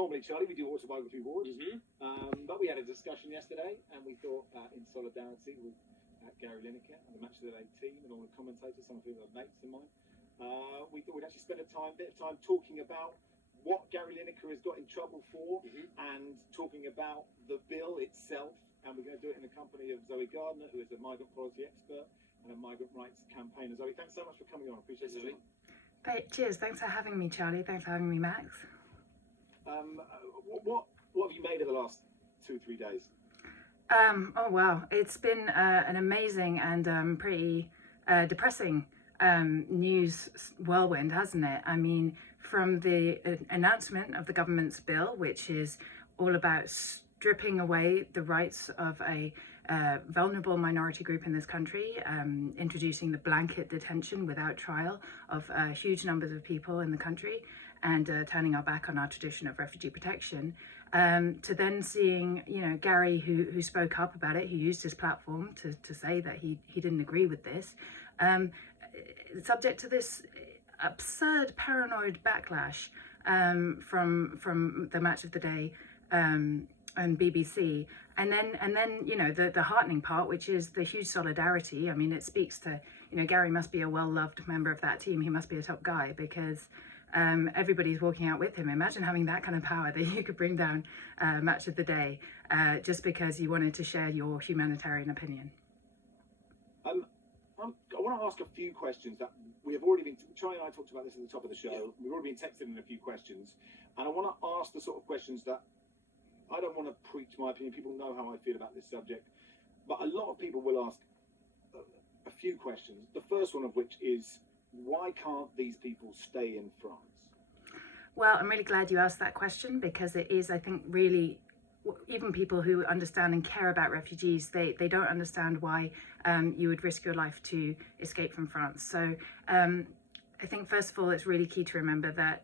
normally, Charlie, we do autobiography awards, but we had a discussion yesterday, and we thought, in solidarity with Gary Lineker and the Match of the Day team and all the commentators, some of whom are mates of mine, we thought we'd actually spend a bit of time talking about what Gary Lineker has got in trouble for, and talking about the bill itself. And we're going to do it in the company of Zoe Gardner, who is a migrant policy expert and a migrant rights campaigner. Zoe, thanks so much for coming on. Appreciate it. Cheers. Thanks for having me, Charlie. Thanks for having me, Max. What have you made of the last 2-3 days? Oh wow, it's been an amazing and pretty depressing news whirlwind, hasn't it? I mean, from the announcement of the government's bill, which is all about stripping away the rights of a vulnerable minority group in this country, introducing the blanket detention without trial of huge numbers of people in the country, and turning our back on our tradition of refugee protection, to then seeing, you know, Gary who spoke up about it, who used his platform to say that he didn't agree with this, subject to this absurd paranoid backlash from the Match of the Day and BBC, and then you know the heartening part, which is the huge solidarity. I mean, it speaks to, you know, Gary must be a well-loved member of that team. He must be a top guy, because everybody's walking out with him. Imagine having that kind of power, that you could bring down Match of the Day just because you wanted to share your humanitarian opinion. I want to ask a few questions that we have already been. Charlie and I talked about this at the top of the show. We've already been texted in a few questions, and I want to ask the sort of questions that I don't want to preach my opinion. People know how I feel about this subject, but a lot of people will ask a few questions. The first one of which is, why can't these people stay in France? Well, I'm really glad you asked that question, because it is, I think, really, even people who understand and care about refugees, they don't understand why you would risk your life to escape from France. So I think, first of all, it's really key to remember that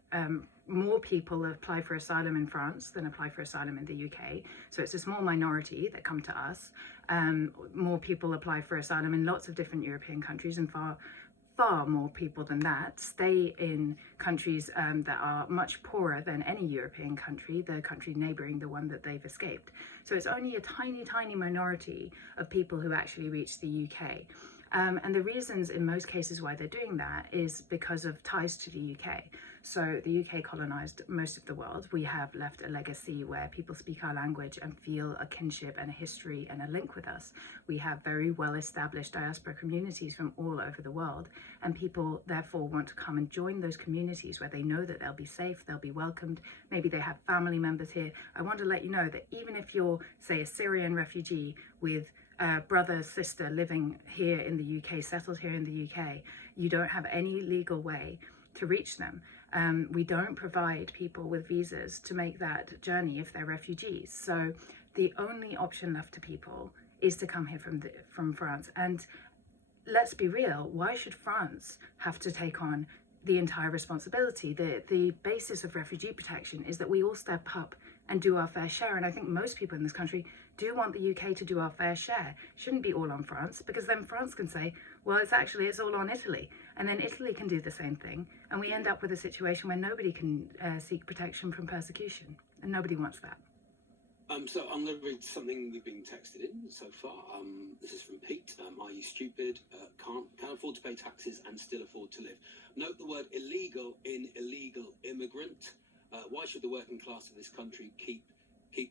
more people apply for asylum in France than apply for asylum in the UK. So it's a small minority that come to us. More people apply for asylum in lots of different European countries, and far more people than that stay in countries that are much poorer than any European country, the country neighbouring the one that they've escaped. So it's only a tiny minority of people who actually reach the UK. And the reasons in most cases why they're doing that is because of ties to the UK. So the UK colonised most of the world. We have left a legacy where people speak our language and feel a kinship and a history and a link with us. We have very well established diaspora communities from all over the world, and people therefore want to come and join those communities where they know that they'll be safe, they'll be welcomed. Maybe they have family members here. I want to let you know that even if you're, say, a Syrian refugee with brother, sister living here in the UK, settled here in the UK, you don't have any legal way to reach them. We don't provide people with visas to make that journey if they're refugees. So the only option left to people is to come here from France. And let's be real, why should France have to take on the entire responsibility? The basis of refugee protection is that we all step up and do our fair share. And I think most people in this country do want the UK to do our fair share. It shouldn't be all on France, because then France can say, well, it's all on Italy. And then Italy can do the same thing. And we end up with a situation where nobody can seek protection from persecution. And nobody wants that. So I'm going to read something we've been texted in so far. This is from Pete. Are you stupid? Can't afford to pay taxes and still afford to live. Note the word illegal in illegal immigrant. Why should the working class of this country keep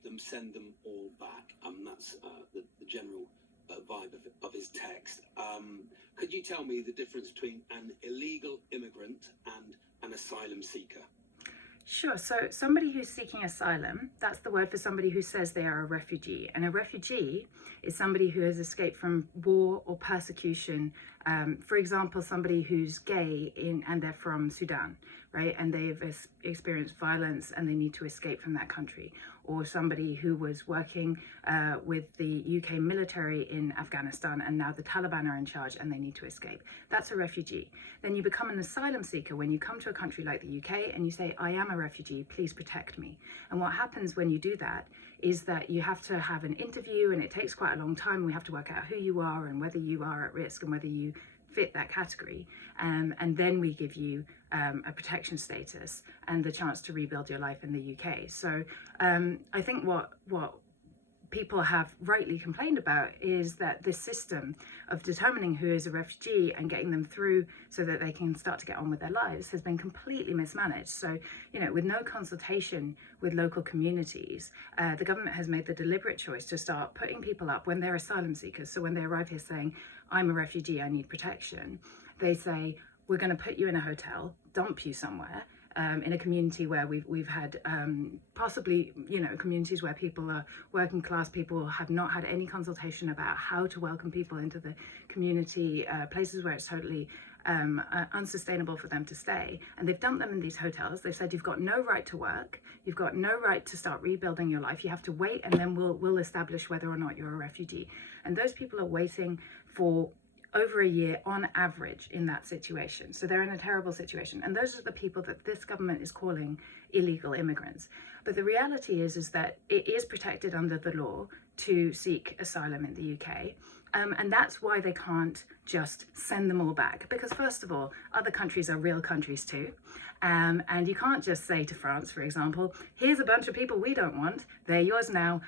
them, send them all back? That's the general vibe of his text. Could you tell me the difference between an illegal immigrant and an asylum seeker? Sure. So somebody who's seeking asylum, that's the word for somebody who says they are a refugee. And a refugee is somebody who has escaped from war or persecution. For example, somebody who's gay and they're from Sudan, right? And they've experienced violence and they need to escape from that country. Or somebody who was working with the UK military in Afghanistan, and now the Taliban are in charge and they need to escape. That's a refugee. Then you become an asylum seeker when you come to a country like the UK and you say, I am a refugee, please protect me. And what happens when you do that is that you have to have an interview, and it takes quite a long time. We have to work out who you are and whether you are at risk and whether you fit that category, and then we give you a protection status and the chance to rebuild your life in the UK. So I think what people have rightly complained about is that this system of determining who is a refugee and getting them through so that they can start to get on with their lives has been completely mismanaged. So, you know, with no consultation with local communities, the government has made the deliberate choice to start putting people up when they're asylum seekers. So when they arrive here saying, I'm a refugee, I need protection, they say, we're going to put you in a hotel, dump you somewhere, in a community where we've had possibly, you know, communities where people are working class, people have not had any consultation about how to welcome people into the community, places where it's totally unsustainable for them to stay, and they've dumped them in these hotels. They've said, you've got no right to work, you've got no right to start rebuilding your life, you have to wait, and then we'll establish whether or not you're a refugee. And those people are waiting for over a year on average in that situation. So they're in a terrible situation. And those are the people that this government is calling illegal immigrants. But the reality is that it is protected under the law to seek asylum in the UK. And that's why they can't just send them all back. Because first of all, other countries are real countries too. And you can't just say to France, for example, here's a bunch of people we don't want, they're yours now,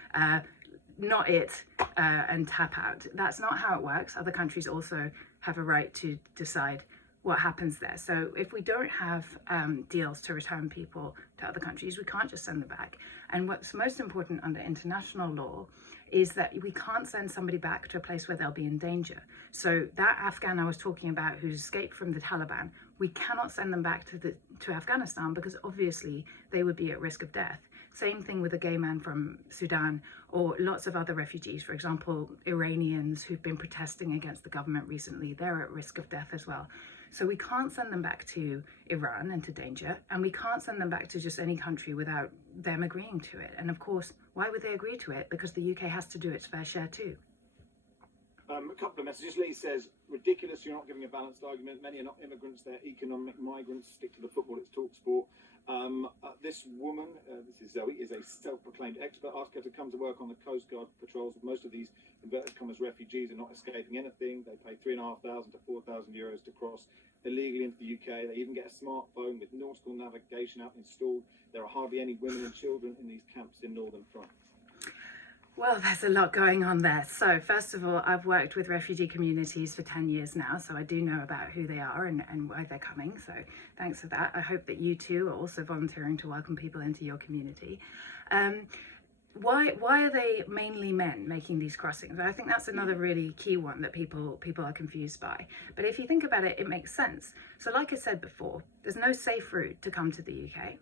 not it, and tap out. That's not how it works. Other countries also have a right to decide what happens there. So if we don't have deals to return people to other countries, we can't just send them back. And what's most important under international law is that we can't send somebody back to a place where they'll be in danger. So that Afghan I was talking about who's escaped from the Taliban, we cannot send them back to Afghanistan because obviously they would be at risk of death. Same thing with a gay man from Sudan or lots of other refugees, for example, Iranians who've been protesting against the government recently, they're at risk of death as well. So we can't send them back to Iran into danger, and we can't send them back to just any country without them agreeing to it. And of course, why would they agree to it? Because the UK has to do its fair share too. A couple of messages. Lee says, ridiculous, you're not giving a balanced argument. Many are not immigrants, they're economic migrants. Stick to the football, it's TalkSPORT. This woman, this is Zoe, is a self-proclaimed expert. Ask her to come to work on the Coast Guard patrols. Most of these inverted commas refugees are not escaping anything. They pay €3,500 to €4,000 to cross illegally into the UK. They even get a smartphone with nautical navigation app installed. There are hardly any women and children in these camps in northern France. Well, there's a lot going on there. So first of all, I've worked with refugee communities for 10 years now, so I do know about who they are and why they're coming. So thanks for that. I hope that you too are also volunteering to welcome people into your community. Why are they mainly men making these crossings? I think that's another really key one that people are confused by. But if you think about it, it makes sense. So like I said before, there's no safe route to come to the UK.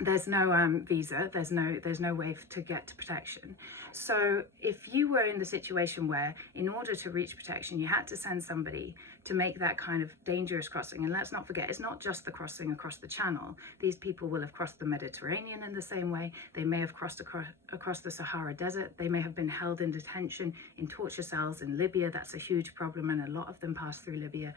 There's no visa, there's no way to get to protection. So if you were in the situation where in order to reach protection you had to send somebody to make that kind of dangerous crossing, and let's not forget, it's not just the crossing across the Channel. These people will have crossed the Mediterranean in the same way. They may have crossed across the Sahara Desert. They may have been held in detention in torture cells in Libya. That's a huge problem, and a lot of them pass through Libya.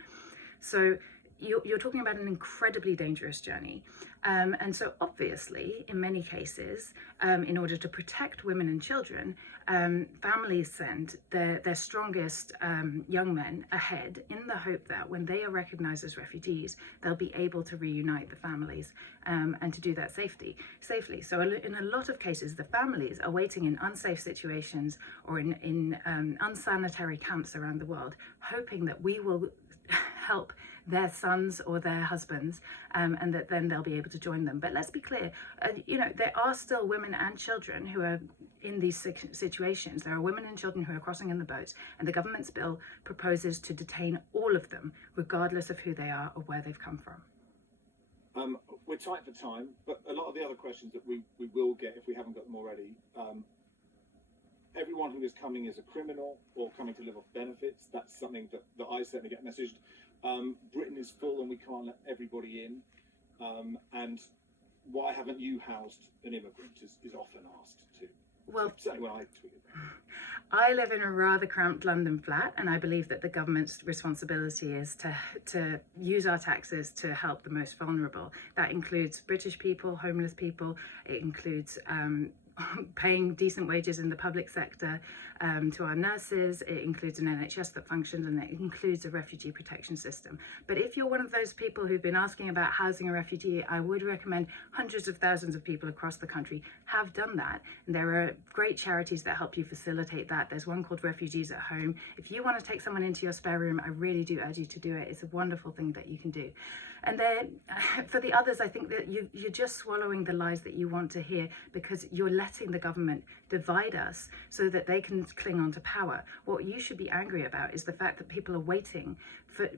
So you're talking about an incredibly dangerous journey. And so obviously, in many cases, in order to protect women and children, families send their strongest young men ahead in the hope that when they are recognized as refugees, they'll be able to reunite the families and to do that safely. So in a lot of cases, the families are waiting in unsafe situations or in unsanitary camps around the world, hoping that we will help their sons or their husbands, and that then they'll be able to join them. But let's be clear, there are still women and children who are in these situations. There are women and children who are crossing in the boats, and the government's bill proposes to detain all of them, regardless of who they are or where they've come from. We're tight for time, but a lot of the other questions that we will get, if we haven't got them already, everyone who is coming is a criminal or coming to live off benefits. That's something that I certainly get messaged. Britain is full and we can't let everybody in. And why haven't you housed an immigrant is often asked too. Well, certainly when I tweeted that. I live in a rather cramped London flat, and I believe that the government's responsibility is to use our taxes to help the most vulnerable. That includes British people, homeless people. It includes paying decent wages in the public sector to our nurses. It includes an NHS that functions, and it includes a refugee protection system. But if you're one of those people who've been asking about housing a refugee, I would recommend hundreds of thousands of people across the country have done that. And there are great charities that help you facilitate that. There's one called Refugees at Home. If you want to take someone into your spare room, I really do urge you to do it. It's a wonderful thing that you can do. And then for the others, I think that you're just swallowing the lies that you want to hear, because you're letting the government divide us so that they can cling on to power. What you should be angry about is the fact that people are waiting for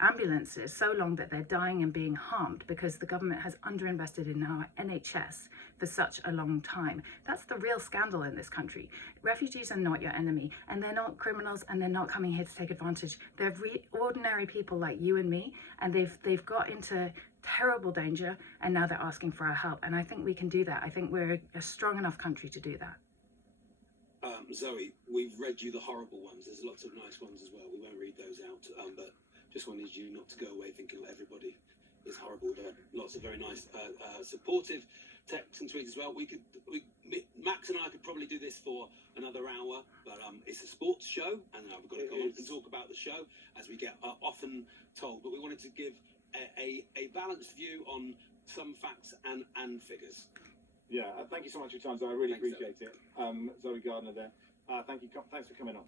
ambulances so long that they're dying and being harmed because the government has underinvested in our NHS for such a long time. That's the real scandal in this country. Refugees are not your enemy, and they're not criminals, and they're not coming here to take advantage. They're ordinary people like you and me, and they've got into terrible danger, and now they're asking for our help. And I think we can do that. I think we're a strong enough country to do that. Zoe, we've read you the horrible ones. There's lots of nice ones as well. We won't read those out, but just wanted you not to go away thinking everybody is horrible. We've had lots of very nice, supportive texts and tweets as well. Max and I could probably do this for another hour, but it's a sports show, and we've got to go on and talk about the show, as we get often told. But we wanted to give a balanced view on some facts and figures. Yeah, thank you so much for your time, Zoe. I really appreciate it. Zoe Gardner there. Thank you. Thanks for coming on.